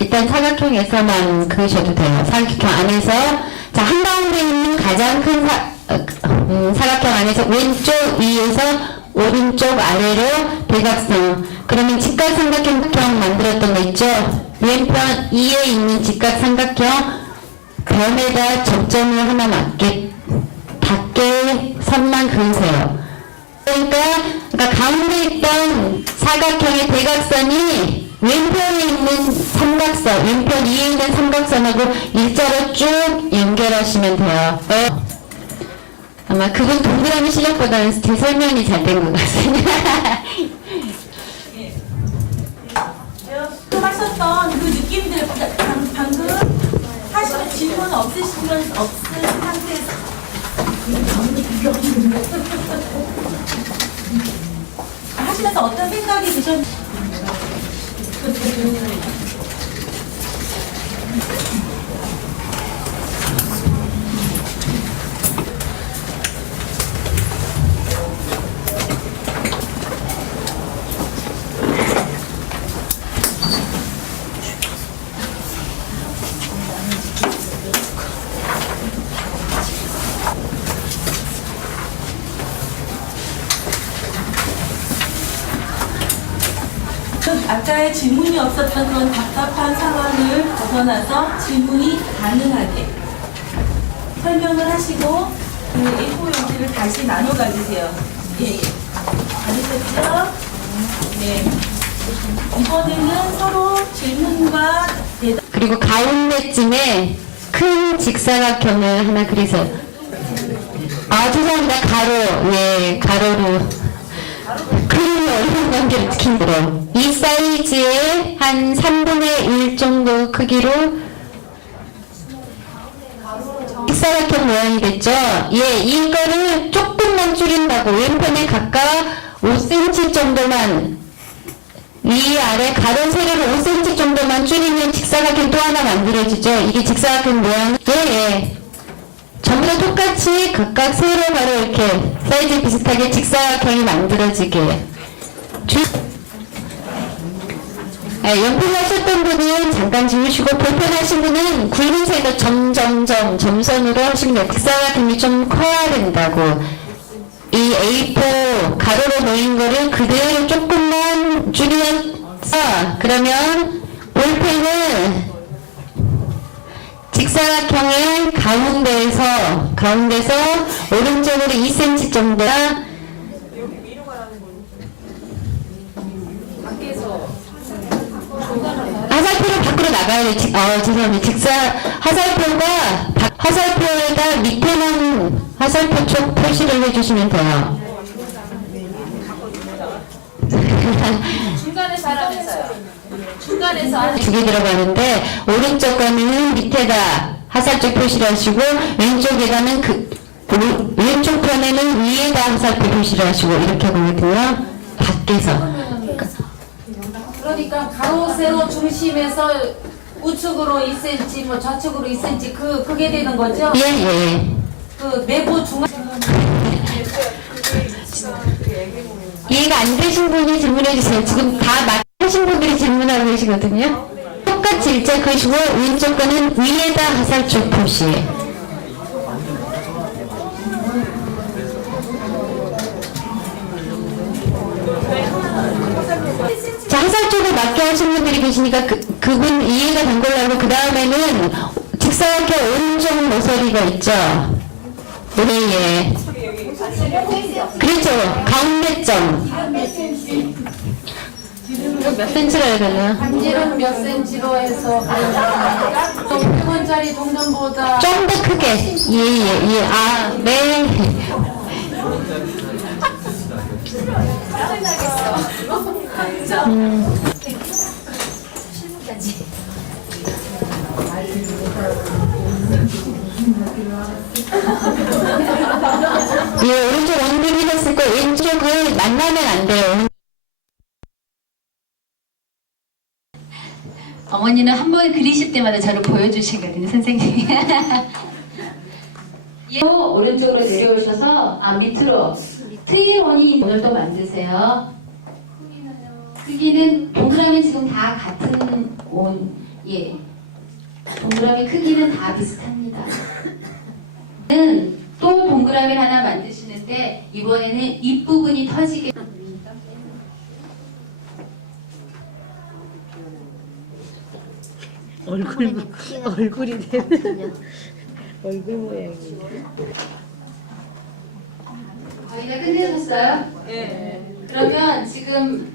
일단 사각형에서만 그으셔도 돼요. 사각형 안에서 자 한가운데 있는 가장 큰 사각형 안에서 왼쪽 위에서 오른쪽 아래로 대각선. 그러면 직각삼각형 만들었던 거 있죠? 왼편 2에 있는 직각삼각형 변에다 접점을 하나 맞게 닿게 선만 그으세요. 그러니까 가운데 있던 사각형의 대각선이 왼편에 있는 삼각선, 왼편 2에 있는 삼각선하고 일자로 쭉 연결하시면 돼요. 아마 그분 동그라미 실력보다는 제 설명이 잘 된 것 같습니다. 또 하셨던 그 느낌들 방금 하시는 질문 없으신 상태에서 하시면서 어떤 생각이 드셨는지 아까의 질문이 없었던 그런 답답한 상황을 벗어나서 질문이 가능하게 설명을 하시고 그 A4 용지를 다시 나눠 가지세요. 예, 받으셨죠? 네. 이번에는 서로 질문과 대답. 그리고 가운데쯤에 큰 직사각형을 하나 그리세요. 아 죄송합니다. 가로. 예, 가로로. 그림이 어려운 관계를 특히 힘들어. 이 사이즈의 한 3분의 1 정도 크기로 직사각형 모양이겠죠? 예, 이거를 조금만 줄인다고 왼편에 각각 5cm 정도만 위 아래 가로 세로를 5cm 정도만 줄이면 직사각형 또 하나 만들어지죠? 이게 직사각형 모양. 예. 전부 다 똑같이 각각 세로 가로 이렇게 사이즈 비슷하게 직사각형이 만들어지게. 연필하셨던 분은 잠깐 지우시고 볼펜하신 분은 굵은 색으로 점선으로 하시면 돼요. 직사각형이 좀 커야 된다고. 이 A4 가로로 놓인 거를 그대로 조금만 줄여서 그러면 볼펜은 직사각형의 가운데서 오른쪽으로 2cm 정도 화살표를 밖으로 나가야 돼. 죄송합니다. 화살표에다 밑에만 화살표 쪽 표시를 해주시면 돼요. 중간에서 하라면서요. 중간에서 두 개 들어가는데 오른쪽 가면은 밑에다 화살표 표시를 하시고 왼쪽에다는 왼쪽 편에는 위에다 화살표 표시를 하시고 이렇게 하거든요. 밖에서. 그러니까 가로 세로 중심에서 우측으로 2cm, 뭐 좌측으로 2cm 그게 되는 거죠? 예. 그 내부 중앙. 이해가 안 되신 분이 질문해 주세요. 지금 다 맞으신 분들이 질문하고 계시거든요. 똑같이 일자 그리시고 왼쪽 거는 위에다 화살표 표시. 자, 화살표를 맞게 하신 분들이 계시니까 그분 이해가 된 걸로 알고 그 다음에는 직사각형 오른쪽 모서리가 있죠. 예. 그렇죠. 가운데점. 몇 센치로 해야 되나요? 반지름 몇 센치로 해서 100원짜리 동전보다 좀 더 크게. 예. 아, 네. 예, 오른쪽 엉덩이 했을 거 왼쪽을 만나면 안 돼요. 어머니는 한 번 그리실 때마다 저를 보여주시거든요, 선생님이. 오른쪽으로 내려오셔서 밑으로 트위원이 오늘 또 만드세요. 크기는 동그라미 지금 다 같은 원 예. 동그라미 크기는 다 비슷합니다. 또 동그라미 하나 만드시는데 이번에는 입부분이 터지게 얼굴이 되면 얼굴 모양이. 거의 다 끝내셨어요? 네. 그러면 지금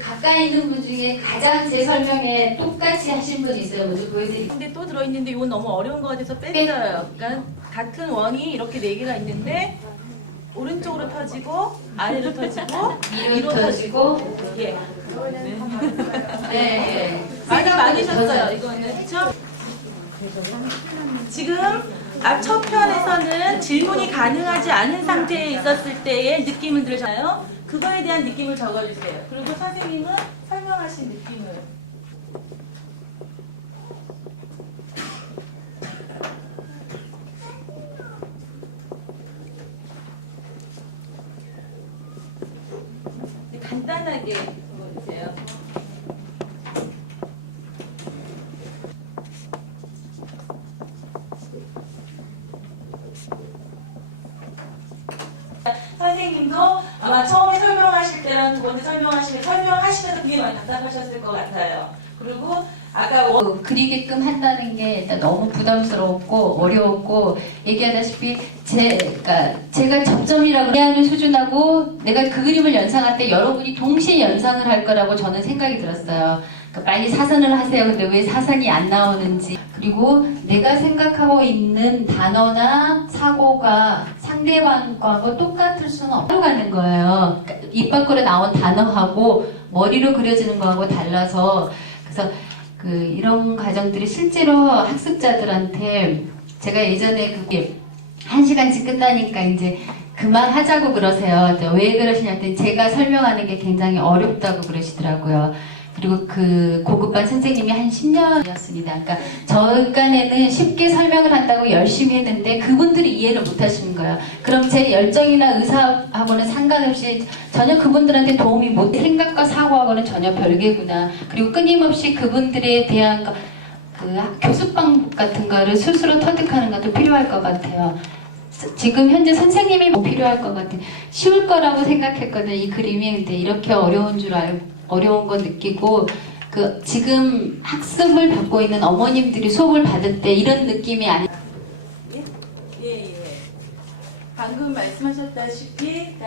가까이 있는 분 중에 가장 제 설명에 똑같이 하신 분 있어요? 먼저 보여드릴게요. 근데 또 들어있는데 이건 너무 어려운 것 같아서 뺐어요. 그러니까 같은 원이 이렇게 4개가 있는데 오른쪽으로 터지고 아래로 터지고 위로 터지고 예. 네. 많이 셨어요 이거는. 그쵸? 지금 앞 첫 편에서는 질문이 가능하지 않은 상태에 있었을 때의 느낌을 들으셨나요? 그거에 대한 느낌을 적어주세요. 그리고 선생님은 설명하신 느낌을. 간단하게 적어주세요. 선생님도 아마 처음에 설명하실 때랑 두 번째 설명하시면서 되게 많이 답답하셨을 것 같아요. 그리고 아까 그리게끔 한다는 게 일단 너무 부담스러웠고 어려웠고 얘기하다시피 제가 접점이라고 하는 수준하고 내가 그 그림을 연상할 때 여러분이 동시에 연상을 할 거라고 저는 생각이 들었어요. 그러니까 빨리 사선을 하세요. 근데 왜 사선이 안 나오는지, 그리고 내가 생각하고 있는 단어나 사고가 상대방과고 똑같을 수는 없는 거예요. 그러니까 입 밖으로 나온 단어하고 머리로 그려지는 거하고 달라서, 그래서 이런 과정들이 실제로 학습자들한테 제가 예전에 그게 1시간씩 끝나니까 이제 그만하자고 그러세요. 왜 그러시냐 했더니 제가 설명하는 게 굉장히 어렵다고 그러시더라고요. 그리고 그 고급반 선생님이 한 10년이었습니다. 그러니까 저간에는 쉽게 설명을 한다고 열심히 했는데 그분들이 이해를 못 하시는 거예요. 그럼 제 열정이나 의사하고는 상관없이 전혀 그분들한테 도움이 못, 생각과 사고하고는 전혀 별개구나. 그리고 끊임없이 그분들에 대한 교습 방법 같은 거를 스스로 터득하는 것도 필요할 것 같아요. 지금 현재 선생님이 필요할 것 같아요. 쉬울 거라고 생각했거든요. 이 그림이. 근데 이렇게 어려운 줄 알고 어려운 거 느끼고, 지금 학습을 받고 있는 어머님들이 수업을 받을 때 이런 느낌이 아니. 예. 방금 말씀하셨다시피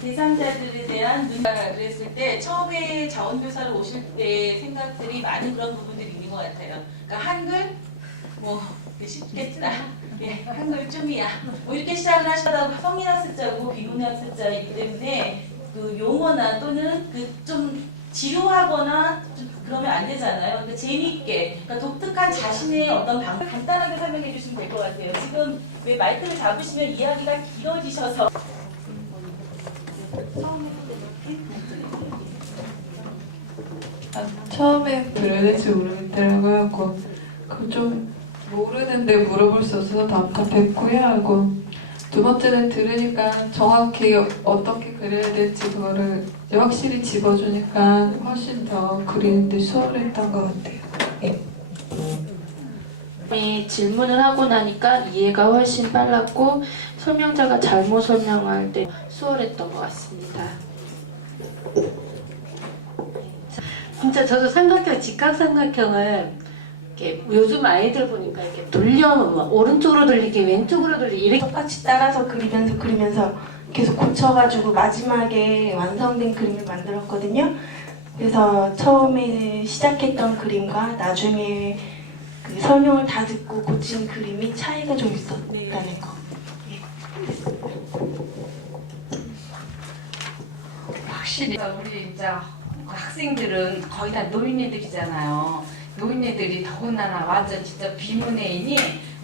대상자들에 대한 눈을 그랬을 때 처음에 자원교사로 오실 때 생각들이 많은 그런 부분들이 있는 것 같아요. 그러니까 한글 쉽겠다. 예, 한글쯤이야. 이렇게 시작을 하시다가 성인학습자고 비문학습자이기 때문에 그 용어나 또는 좀 지루하거나 좀 그러면 안 되잖아요. 그러니까 재미있게, 그러니까 독특한 자신의 어떤 방법을 간단하게 설명해 주시면 될 것 같아요. 지금 왜 마이크를 잡으시면 이야기가 길어지셔서 처음에 그래야 될지 모르겠더라고요. 좀 모르는데 물어볼 수 없어서 답답했고요. 하고 두 번째는 들으니까 정확히 어떻게 그려야 될지 그거를 이제 확실히 집어주니까 훨씬 더 그리는데 수월했던 것 같아요. 질문을 하고 나니까 이해가 훨씬 빨랐고 설명자가 잘못 설명할 때 수월했던 것 같습니다. 진짜 저도 직각삼각형을 이렇게 요즘 아이들 보니까 이렇게 오른쪽으로 돌리기, 왼쪽으로 돌리기 이렇게 똑같이 따라서 그리면서 계속 고쳐가지고 마지막에 완성된 그림을 만들었거든요. 그래서 처음에 시작했던 그림과 나중에 그 설명을 다 듣고 고친 그림이 차이가 좀 있었다는 거. 확실히 우리 이제 학생들은 거의 다 노인네들이잖아요. 노인네들이 더군다나 완전 진짜 비문예인이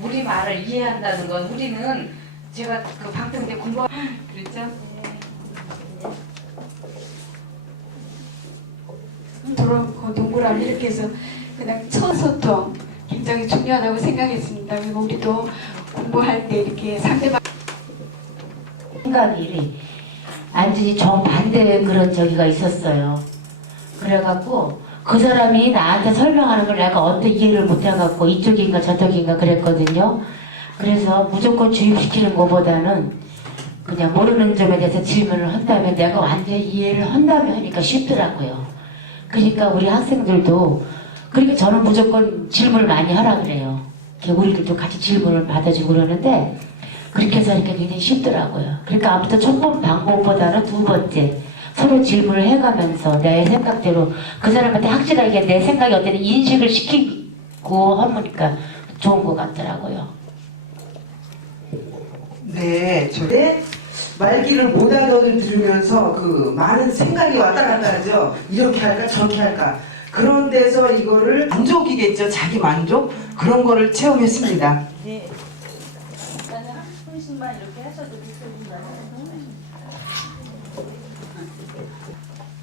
우리 말을 이해한다는 건, 우리는 제가 그 방통대 그랬죠? 동그라미 이렇게 해서 그냥 첫 소통 굉장히 중요하다고 생각했습니다. 그리고 우리도 공부할 때 이렇게 상대방 생각이 완전히 정반대 그런 저기가 있었어요. 그래갖고 그 사람이 나한테 설명하는 걸 내가 어떻게 이해를 못해갖고 이쪽인가 저쪽인가 그랬거든요. 그래서 무조건 주입시키는 것보다는 그냥 모르는 점에 대해서 질문을 한다면 내가 완전히 이해를 한다면 하니까 쉽더라고요. 그러니까 우리 학생들도 그러니까 저는 무조건 질문을 많이 하라 그래요. 우리들도 같이 질문을 받아주고 그러는데 그렇게 해서 하니까 굉장히 쉽더라고요. 그러니까 아무튼 첫 번 방법보다는 두 번째 서로 질문을 해가면서 내 생각대로 그 사람한테 확실하게 내 생각이 어땠는지 인식을 시키고 하니까 좋은 것 같더라고요. 네, 저의 말귀를 못 알아들으면서 그 많은 생각이 왔다 갔다 하죠. 이렇게 할까 저렇게 할까. 그런 데서 이거를 만족이겠죠. 자기 만족 그런 거를 체험했습니다. 네. 일단은 한 분씩만 이렇게 하셔도 좋습니다.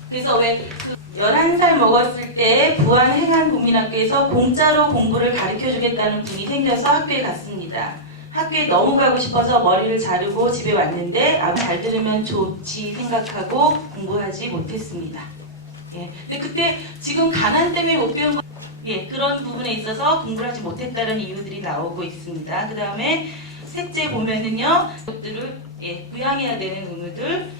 그래서 왜 11살 먹었을 때 부안 행안국민학교에서 공짜로 공부를 가르쳐주겠다는 분이 생겨서 학교에 갔습니다. 학교에 너무 가고 싶어서 머리를 자르고 집에 왔는데 잘 들으면 좋지 생각하고 공부하지 못했습니다. 예. 근데 그때 지금 가난 때문에 못 배운 거, 예, 그런 부분에 있어서 공부를 하지 못했다는 이유들이 나오고 있습니다. 그 다음에 셋째 보면은요, 것들을 예, 부양해야 되는 의무들.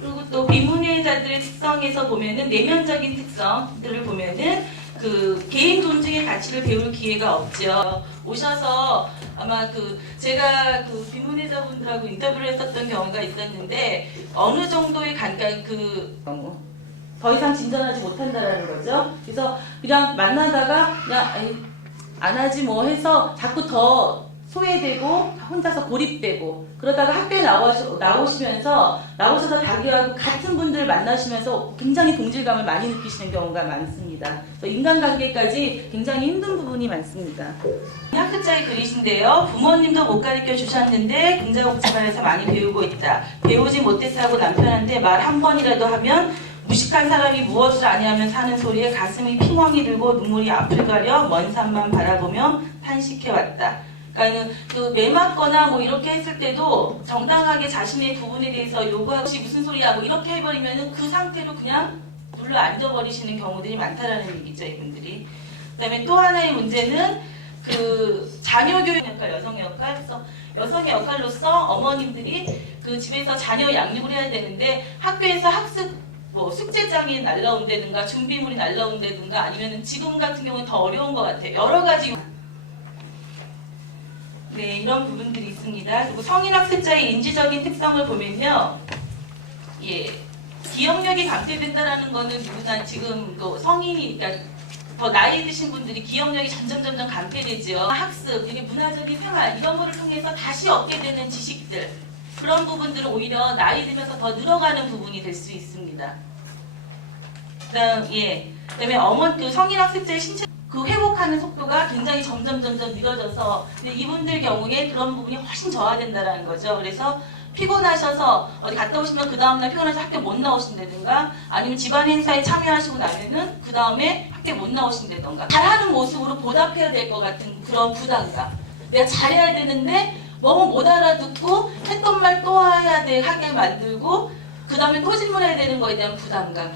그리고 또 비문회자들의 특성에서 보면은 내면적인 특성들을 보면은 그 개인 존중의 가치를 배울 기회가 없죠. 오셔서 아마 제가 비문회자분들하고 인터뷰를 했었던 경우가 있었는데 어느 정도의 더 이상 진전하지 못한다라는 거죠. 그래서 그냥 만나다가 그냥 안 하지 뭐 해서 자꾸 더 소외되고 혼자서 고립되고 그러다가 학교에 나오셔서 자기하고 같은 분들을 만나시면서 굉장히 동질감을 많이 느끼시는 경우가 많습니다. 그래서 인간관계까지 굉장히 힘든 부분이 많습니다. 학습자의 글이신데요. 부모님도 못 가르쳐 주셨는데 긍자복잡반에서 많이 배우고 있다. 배우지 못해서 하고 남편한테 말 한 번이라도 하면 무식한 사람이 무엇을 아니하면 사는 소리에 가슴이 핑황이 들고 눈물이 앞을 가려 먼 산만 바라보며 탄식해왔다. 그러니까 매 맞거나 뭐 이렇게 했을 때도 정당하게 자신의 부분에 대해서 요구하고 무슨 소리야 뭐 이렇게 해버리면은 그 상태로 그냥 눌러 앉아버리시는 경우들이 많다라는 얘기죠, 이분들이. 그다음에 또 하나의 문제는 자녀 교육 역할, 여성의 역할. 그래서 여성의 역할로서 어머님들이 집에서 자녀 양육을 해야 되는데 학교에서 숙제장이 날라온다든가 준비물이 날라온다든가 아니면은 지금 같은 경우는 더 어려운 것 같아요. 여러 가지. 네, 이런 부분들이 있습니다. 그리고 성인 학습자의 인지적인 특성을 보면요. 예, 기억력이 감퇴된다라는 거는 누구나 지금 성인이, 그러니까 더 나이 드신 분들이 기억력이 점점 감퇴되죠. 학습, 이게 문화적인 생활, 이런 거를 통해서 다시 얻게 되는 지식들, 그런 부분들은 오히려 나이 들면서 더 늘어가는 부분이 될 수 있습니다. 그다음에 성인 학습자의 신체 회복하는 속도가 굉장히 점점 늦어져서 근데 이분들 경우에 그런 부분이 훨씬 저하된다라는 거죠. 그래서 피곤하셔서 어디 갔다 오시면 그 다음날 피곤해서 학교 못 나오신다든가 아니면 집안 행사에 참여하시고 나면은 그 다음에 학교 못 나오신다든가 잘하는 모습으로 보답해야 될 것 같은 그런 부담감. 내가 잘해야 되는데 너무 못 알아듣고 했던 말 또 해야 돼 하게 만들고 그 다음에 또 질문해야 되는 거에 대한 부담감.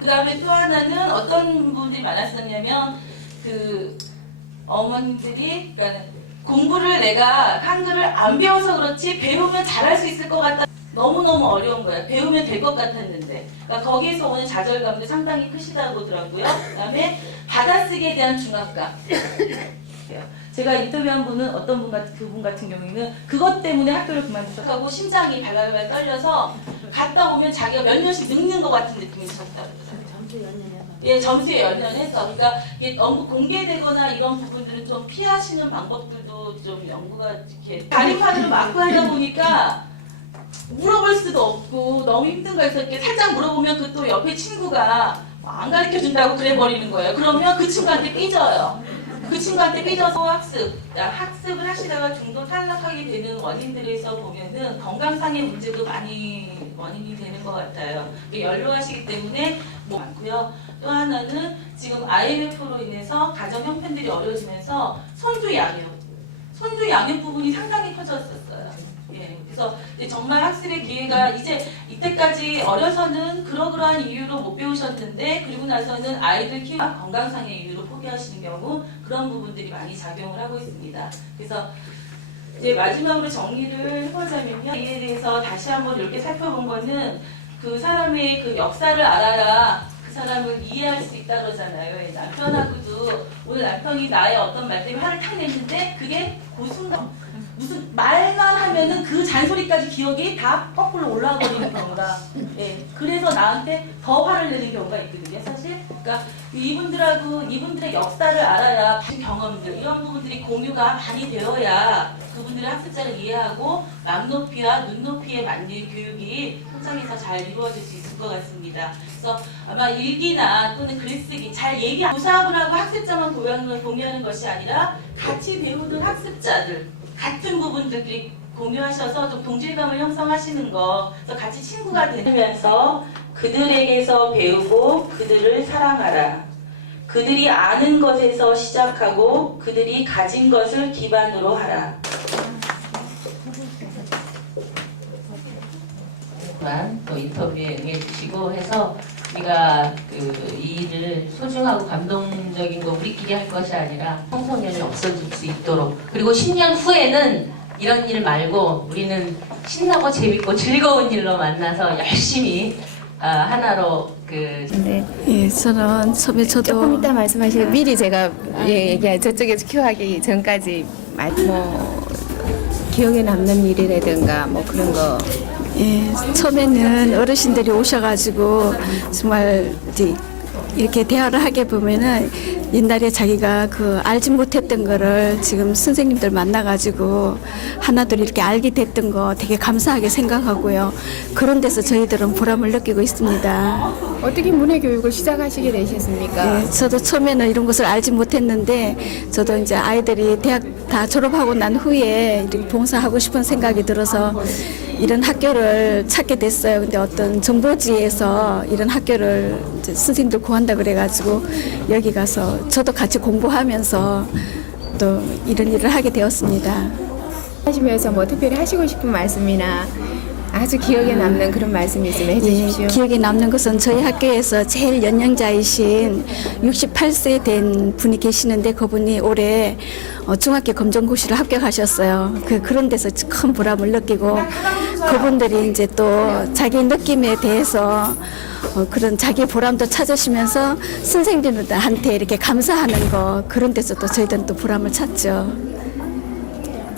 그 다음에 또 하나는 어떤 부분들이 많았었냐면 어머님들이 그러니까 공부를 내가 한글을 안 배워서 그렇지 배우면 잘할 수 있을 것 같다. 너무너무 어려운 거예요. 배우면 될 것 같았는데. 그러니까 거기에서 오는 좌절감도 상당히 크시다고 하더라고요. 그 다음에 받아쓰기에 대한 중압감. 제가 인터뷰한 분은 그분 같은 경우에는 그것 때문에 학교를 그만두셨다고 심장이 발발발 떨려서 갔다 오면 자기가 몇 년씩 늙는 것 같은 느낌이 들었다고 그러더라고요. 예, 점수에 연연해서. 그러니까 이게 너무 공개되거나 이런 부분들은 좀 피하시는 방법들도 좀 연구가 이렇게 가림판으로 막고 하다 보니까 물어볼 수도 없고 너무 힘든 거에서 이렇게 살짝 물어보면 그 또 옆에 친구가 안 가르쳐 준다고 그래 버리는 거예요. 그러면 그 친구한테 삐져요. 그 친구한테 삐져서 학습을 하시다가 중도 탈락하게 되는 원인들에서 보면은 건강상의 문제도 많이 원인이 되는 것 같아요. 연로하시기 때문에 많고요. 또 하나는 지금 IMF로 인해서 가정 형편들이 어려워지면서 손주 양육 부분이 상당히 커졌었어요. 예, 그래서 그래서 이제 정말 학습의 기회가 이제 이때까지 어려서는 그러그러한 이유로 못 배우셨는데 그리고 나서는 아이들 키우는 건강상의 이유로 포기하시는 경우 그런 부분들이 많이 작용을 하고 있습니다. 그래서 이제 마지막으로 정리를 해보자면요. 이에 대해서 다시 한번 이렇게 살펴본 거는 그 사람의 그 역사를 알아야 그 사람을 이해할 수 있다 그러잖아요. 남편하고도 오늘 남편이 나의 어떤 말 때문에 화를 탁 냈는데 그게 그 순간 무슨 말만 하면은 그 잔소리까지 기억이 다 거꾸로 올라와 버리는 경우가 그래서 나한테 더 화를 내는 경우가 있거든요. 사실 그러니까 이분들의 역사를 알아야 경험들 이런 부분들이 공유가 많이 되어야 그분들의 학습자를 이해하고 맘높이와 눈높이에 맞는 교육이 현장에서 잘 이루어질 수 있을 것 같습니다. 그래서 아마 일기나 또는 글쓰기 잘 얘기하고 교사분하고 학습자만 공유하는 것이 아니라 같이 배우는 학습자들 같은 부분들이 공유하셔서 좀 동질감을 형성하시는 거 그래서 같이 친구가 되면서 그들에게서 배우고 그들을 사랑하라. 그들이 아는 것에서 시작하고 그들이 가진 것을 기반으로 하라. 또 인터뷰에 응해주시고 해서 우리가 이 일을 소중하고 감동적인 거 우리끼리 할 것이 아니라 청소년이 없어질 수 있도록 그리고 10년 후에는 이런 일 말고 우리는 신나고 재밌고 즐거운 일로 만나서 열심히 하나로 예, 저는 처음에 저도 조금 이따 말씀하시고 미리 제가 저쪽에서 큐하기 전까지 기억에 남는 일이라든가 그런 거. 예, 처음에는 어르신들이 오셔가지고 정말 이렇게 대화를 하게 보면은 옛날에 자기가 알지 못했던 거를 지금 선생님들 만나가지고 하나둘 이렇게 알게 됐던 거 되게 감사하게 생각하고요. 그런 데서 저희들은 보람을 느끼고 있습니다. 어떻게 문해교육을 시작하시게 되셨습니까? 네, 저도 처음에는 이런 것을 알지 못했는데 저도 이제 아이들이 대학 다 졸업하고 난 후에 이렇게 봉사하고 싶은 생각이 들어서 이런 학교를 찾게 됐어요. 근데 어떤 정보지에서 이런 학교를 이제 선생님들 구한다 그래가지고 여기 가서 저도 같이 공부하면서 또 이런 일을 하게 되었습니다. 하시면서 특별히 하시고 싶은 말씀이나 아주 기억에 남는 그런 말씀 있으면 해주십시오. 예, 기억에 남는 것은 저희 학교에서 제일 연령자이신 68세 된 분이 계시는데 그분이 올해 중학교 검정고시를 합격하셨어요. 그런 데서 큰 보람을 느끼고 그분들이 이제 또 자기 느낌에 대해서 그런 자기 보람도 찾으시면서 선생님들한테 이렇게 감사하는 거 그런 데서 또 저희들은 또 보람을 찾죠.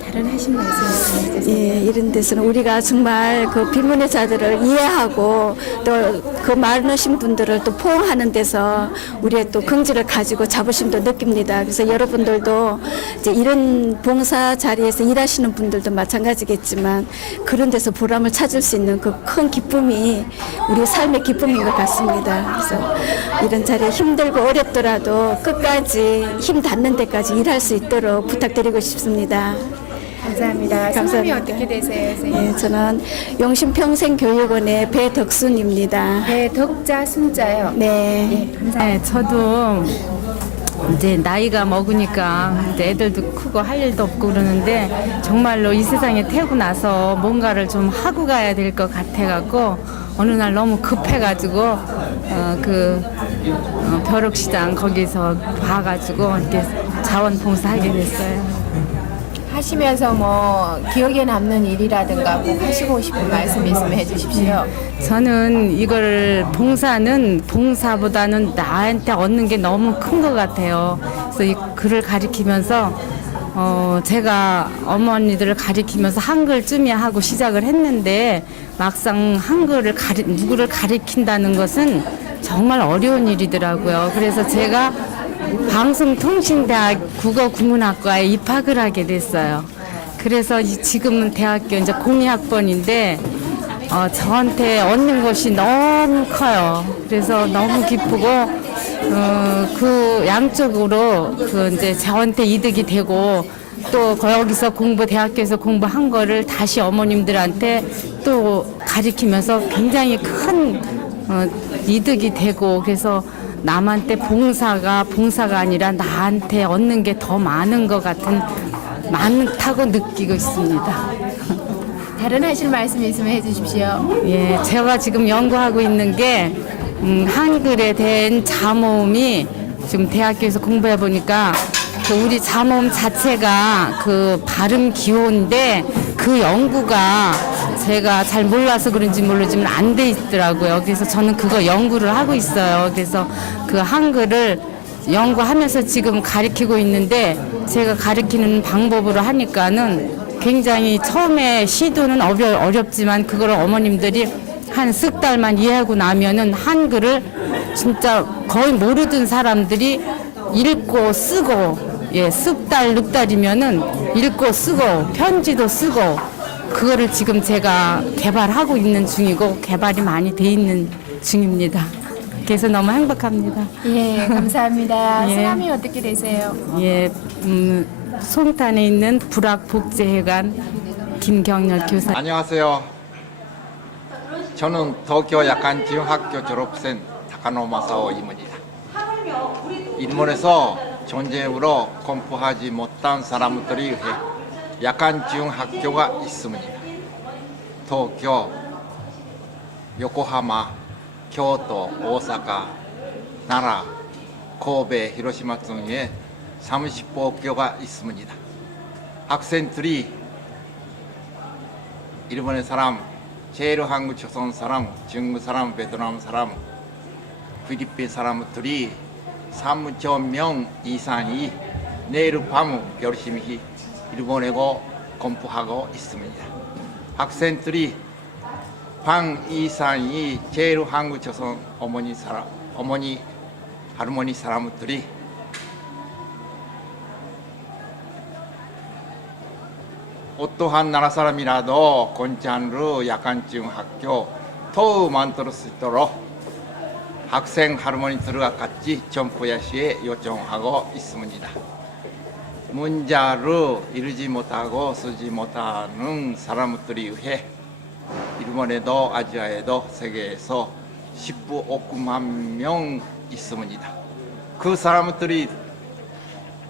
다른 하신 말씀 있으세요? 예, 이런 데서는 우리가 정말 그 비문의 자들을 이해하고 또 그 많으신 분들을 또 포용하는 데서 우리의 또 긍지를 가지고 자부심도 느낍니다. 그래서 여러분들도 이제 이런 봉사 자리에서 일하시는 분들도 마찬가지겠지만 그런 데서 보람을 찾을 수 있는 그 큰 기쁨이 우리 삶의 기쁨인 것 같습니다. 그래서 이런 자리에 힘들고 어렵더라도 끝까지 힘 닿는 데까지 일할 수 있도록 부탁드리고 싶습니다. 감사합니다. 성함이 어떻게 되세요, 선생님? 예, 저는 용신평생교육원의 배덕순입니다. 배덕자 순자요? 네. 예, 감사합니다. 네, 저도 이제 나이가 먹으니까 이제 애들도 크고 할 일도 없고 그러는데 정말로 이 세상에 태어나고 나서 뭔가를 좀 하고 가야 될 것 같아갖고 어느 날 너무 급해가지고 벼룩시장 거기서 봐가지고 이렇게 자원봉사하게 됐어요. 하시면서 기억에 남는 일이라든가 꼭 하시고 싶은 말씀 있으면 해주십시오. 저는 이걸 봉사보다는 나한테 얻는 게 너무 큰 것 같아요. 그래서 이 글을 가리키면서 제가 어머니들을 가리키면서 한글쯤이야 하고 시작을 했는데 막상 한글을 누구를 가리킨다는 것은 정말 어려운 일이더라고요. 그래서 제가 방송통신대학 국어국문학과에 입학을 하게 됐어요. 그래서 지금은 대학교 이제 공이학번인데 저한테 얻는 것이 너무 커요. 그래서 너무 기쁘고 그 양쪽으로 이제 저한테 이득이 되고 또 거기서 대학교에서 공부한 거를 다시 어머님들한테 또 가르치면서 굉장히 큰 이득이 되고 그래서 남한테 봉사가 아니라 나한테 얻는 게 더 많은 것 같은 많다고 느끼고 있습니다. 다른 하실 말씀 있으면 해주십시오. 예, 제가 지금 연구하고 있는 게 한글에 대한 자모음이 지금 대학교에서 공부해 보니까 그 우리 자모음 자체가 그 발음 기호인데 그 연구가 제가 잘 몰라서 그런지 모르지만 안 돼 있더라고요. 그래서 저는 그거 연구를 하고 있어요. 그래서 그 한글을 연구하면서 지금 가르치고 있는데 제가 가르치는 방법으로 하니까는 굉장히 처음에 시도는 어렵지만 그거를 어머님들이 한 석 달만 이해하고 나면은 한글을 진짜 거의 모르던 사람들이 읽고 쓰고 예, 석 달, 넉 달이면은 읽고 쓰고 편지도 쓰고 그거를 지금 제가 개발하고 있는 중이고 개발이 많이 돼 있는 중입니다. 그래서 너무 행복합니다. 예, 감사합니다. 예. 성함이 어떻게 되세요? 예, 송탄에 있는 불학복지회관 김경렬 교사. 안녕하세요. 저는 도쿄 약간지용학교 졸업생 타카노 마사오 임원입니다. 일본에서 전쟁으로 공부하지 못한 사람들이 위해 약간지용학교가 있습니다. 도쿄, 요코하마, 교토, 오사카, 나라, 고베, 히로시마 등에 30학교가 있습니다. 학생들이 일본의 사람, 제일 한국 조선 사람, 중국 사람, 베트남 사람, 필리핀 사람들이 3천 명 이상이 내일 밤 열심히 일본어고 공부하고 있습니다. 학생들이 반 이상이 제일 한국 조선 할머니 사람들이 어떠한 나라 사람이라도 권장으로 약간지용학교 더 만들 수 있도록 학생 할머니들과 같이 점포야시에 요청하고 있습니다. 문자를 읽지 못하고 쓰지 못하는 사람들이 위해 일본에도 아시아에도 세계에서 15억만 명 있습니다. 그 사람들이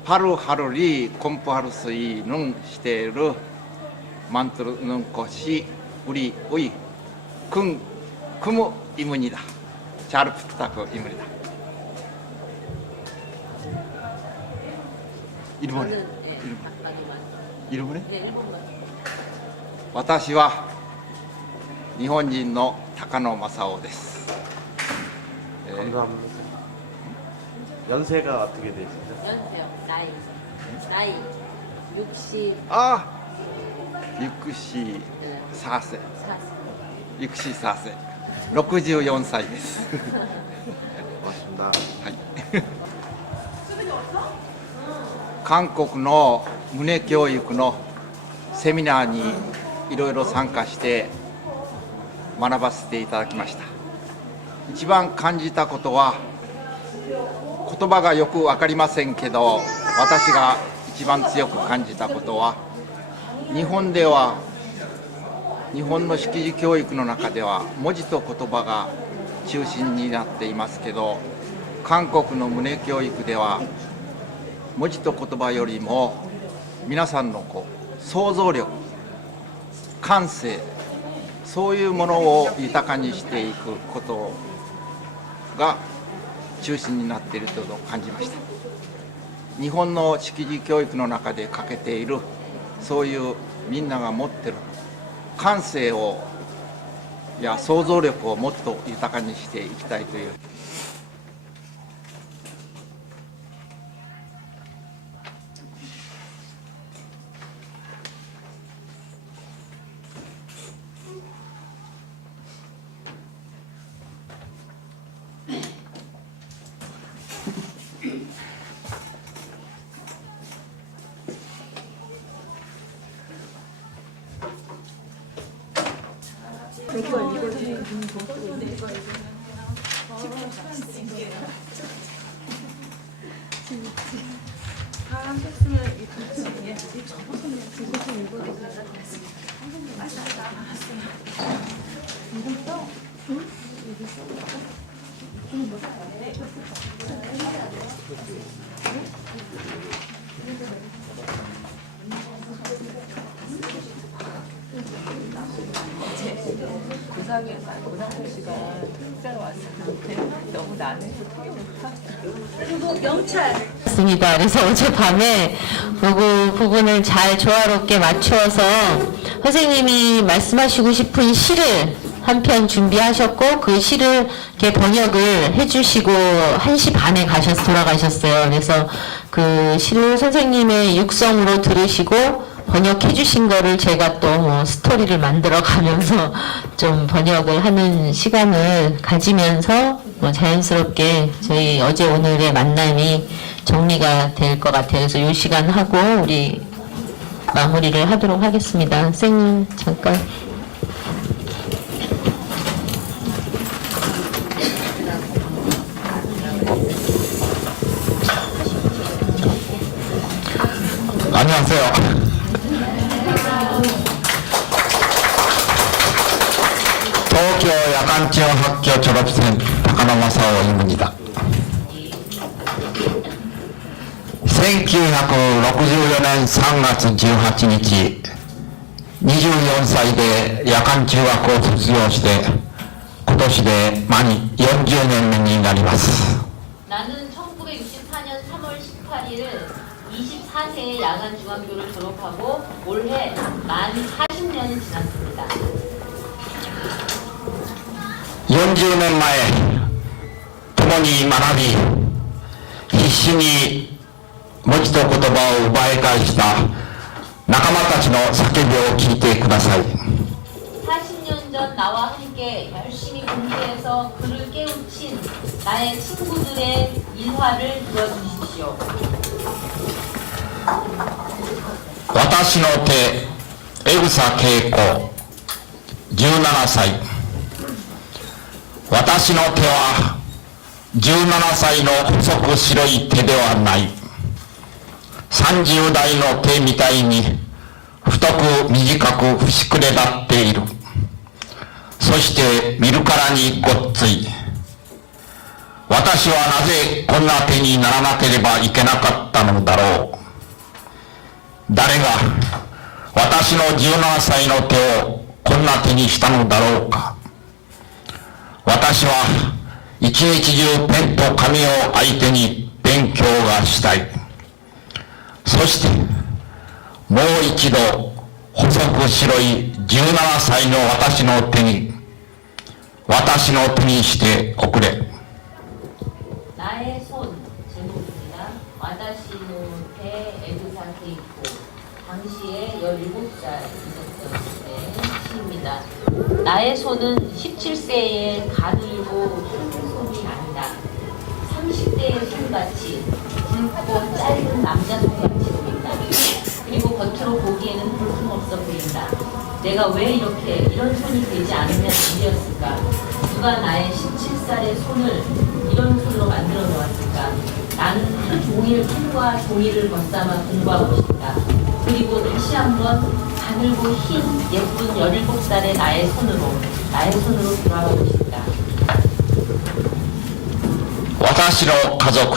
하루하루 공부할 수 있는 시대를 만드는 것이 우리의 큰 임무입니다. 잘 부탁드립니다. 일본에? 일본에? 네, 일본만. 私は日本人の高野正夫です。 감사합니다. 연세가 어떻게 되시죠? 연세요. 나이 60. 아, 64세. 64세. 64歳です。 고맙습니다. はい。韓国の胸教育のセミナーにいろいろ参加して学ばせていただきました。一番感じたことは、言葉がよく分かりませんけど、私が一番強く感じたことは、日本では日本の識字教育の中では文字と言葉が中心になっていますけど、韓国の胸教育では文字と言葉よりも皆さんの想像力、感性、そういうものを豊かにしていくことが中心になっていると感じました。日本の識字教育の中で欠けているそういうみんなが持っている感性や想像力をもっと豊かにしていきたいという。 영상에만 고상철 씨가 통역자가 왔었는데 너무 난해서 통역을 그리고 명찰. 맞습니다. 그래서 어젯밤에 그 부분을 잘 조화롭게 맞추어서 선생님이 말씀하시고 싶은 시를 한 편 준비하셨고 그 시를 이렇게 번역을 해주시고 1시 반에 돌아가셨어요. 그래서 그 시를 선생님의 육성으로 들으시고 번역해 주신 거를 제가 또 뭐 스토리를 만들어 가면서 좀 번역을 하는 시간을 가지면서 뭐 자연스럽게 저희 어제 오늘의 만남이 정리가 될 것 같아요. 그래서 이 시간 하고 우리 마무리를 하도록 하겠습니다. 선생님 잠깐. 안녕하세요. 도쿄 야간지원학교 졸업생 박하나마사오입니다. 1964年3月18日、24歳で夜間中学を卒業して、今年で満40年目になります。 나는 1964년 3월 18일 24세의 야간 중학교를 졸업하고 올해 만 40년이 지났습니다. 40年前、共に学び、必死に文字と言葉を奪い返した仲間たちの叫びを聞いてください。 40년 전 나와 함께 열심히 공부해서 글을 깨우친 나의 친구들의 일화를 들어주십시오. 私の手、江草恵子、17歳。私の手は17歳の細く白い手ではない。30代の手みたいに太く短く節くれ立っている。そして見るからにごっつい。私はなぜこんな手にならなければいけなかったのだろう。誰が私の17歳の手をこんな手にしたのだろうか。私は一日中ペンと紙を相手に勉強がしたい。そしてもう一度細く白い17歳の私の手にしておくれ。 나의 손 제목입니다. 와다시노 테 에그사케 있고 당시에 17살 있었을 때 시입니다. 나의 손은 17세의 가늘고 큰 손이 아니다. 30대의 손같이 굵고 짧은 남자 손같이 보인다. 그리고 겉으로 보기에는 볼품없어 보인다. 내가 왜 이런 손이 되지 않으면 안 되었을까? 누가 나의 17살의 손을 이런 손으로 만들어 놓았을까? 나는 하루 종일 펜과 종이를 벗삼아 공부하고 싶다. 그리고 다시 한번 가늘고 흰 예쁜 17살의 나의 손으로 돌아가고 싶다. 私の家族、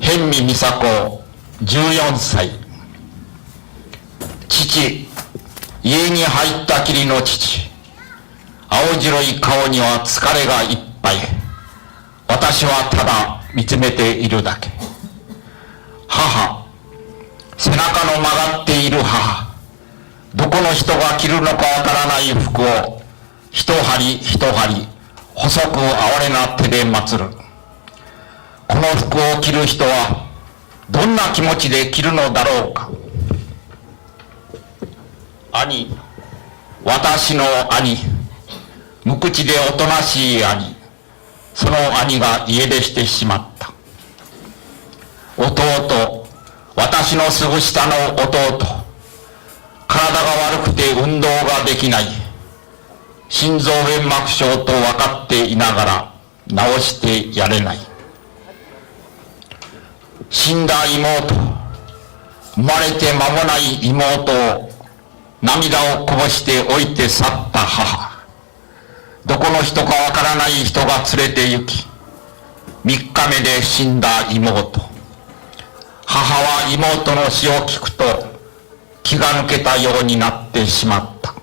辺見美佐子、14歳。父、家に入ったきりの父。青白い顔には疲れがいっぱい。私はただ見つめているだけ。母、背中の曲がっている母。どこの人が着るのかわからない服を一針一針細く哀れな手で祭る。この服を着る人はどんな気持ちで着るのだろうか。兄、私の兄、無口でおとなしい兄。その兄が家出してしまった。弟、私のすぐ下の弟。体が悪くて運動ができない。心臓弁膜症と分かっていながら治してやれない。死んだ妹、生まれて間もない妹を涙をこぼして置いて去った母。どこの人かわからない人が連れて行き、3日目で死んだ妹。母は妹の死を聞くと気が抜けたようになってしまった。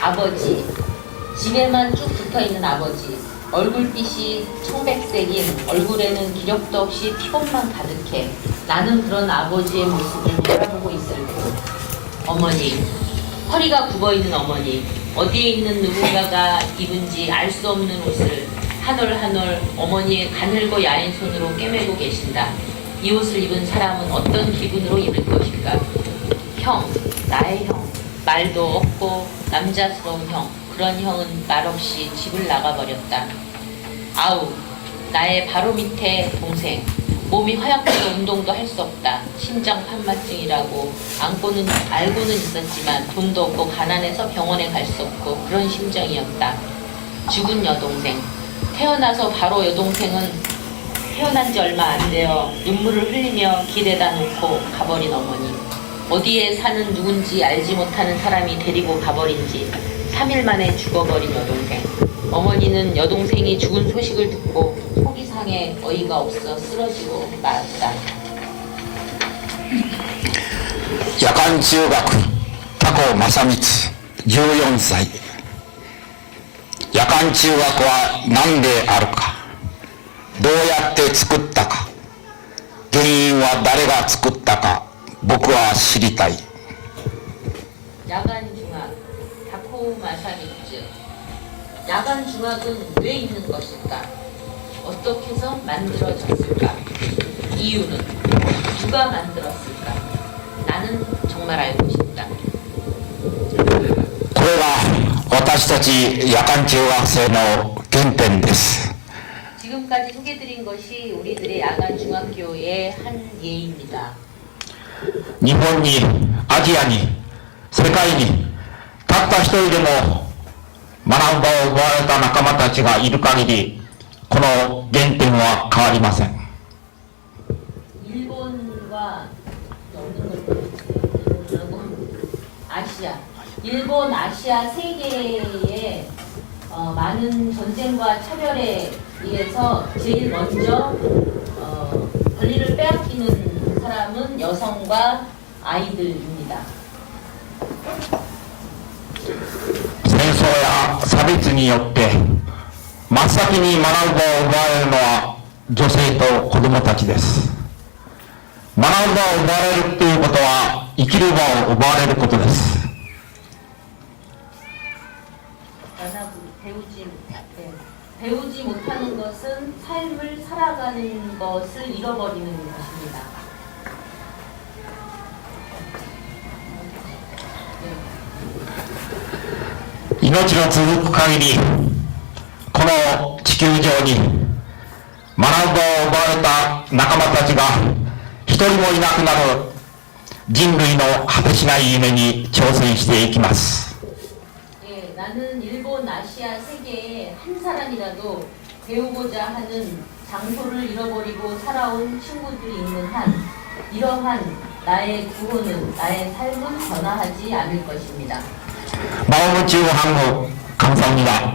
아버지, 집에만 쭉 붙어있는 아버지, 얼굴빛이 청백색인 얼굴에는 기력도 없이 피곤만 가득해 나는 그런 아버지의 모습을 바라보고 있을 때 어머니, 허리가 굽어있는 어머니, 어디에 있는 누군가가 입은지 알 수 없는 옷을 한 올 한 올 어머니의 가늘고 야인 손으로 꿰매고 계신다. 이 옷을 입은 사람은 어떤 기분으로 입을 것일까? 형, 나의 형, 말도 없고 남자스러운 형, 그런 형은 말없이 집을 나가버렸다. 아우, 나의 바로 밑에 동생, 몸이 허약해서 운동도 할 수 없다. 심장 판마증이라고 알고는 있었지만 돈도 없고 가난해서 병원에 갈 수 없고 그런 심정이었다. 죽은 여동생, 태어나서 바로 여동생은 태어난 지 얼마 안 되어 눈물을 흘리며 길에다 놓고 가버린 어머니, 어디에 사는 누군지 알지 못하는 사람이 데리고 가버린 지 3일 만에 죽어버린 여동생. 어머니는 여동생이 죽은 소식을 듣고 속이 상해 어이가 없어 쓰러지고 말았다. 야간中学 타코 마사미츠 14歳 夜間中学は何であるか、どうやって作ったか、原因は誰が作ったか僕は知りたい。 야간 중학, 다코 마사미츠. 야간 중학은 왜 있는 것일까? 어떻게 해서 만들어졌을까? 이유는 누가 만들었을까? 나는 정말 알고 싶다. これが私たち夜間中学生の原点です。 지금까지 소개드린 것이 우리들의 야간 중학교의 한 예입니다. 日本にアジアに世界にたった一人でも学ぶ場を奪われた仲間たちがいる限りこの原点は変わりません。 일본과 아시아, 일본, 아시아 세 개의 많은 전쟁과 차별에 의해서 제일 먼저 권리를 빼앗기는 사람은 여성과 아이들입니다. 戦争や差別によって真っ先に学ぶ場を奪われるのは女性と子供たちです。学ぶ場を奪われるっていうことは生きる場を奪われることです。 배우지 못하는 것은 삶을 살아가는 것을 잃어버리는 것입니다. 命の続く限りこの地球上に学ぶ場を奪われた仲間たちが一人もいなくなる人類の果てしない夢に挑戦していきます。 예, 나는 일본, 아시아 세계에 한 사람이라도 배우고자 하는 장소를 잃어버리고 살아온 친구들이 있는 한 이러한 나의 구호는, 나의 삶은 변화하지 않을 것입니다. 마음은 지우 한국 감사합니다.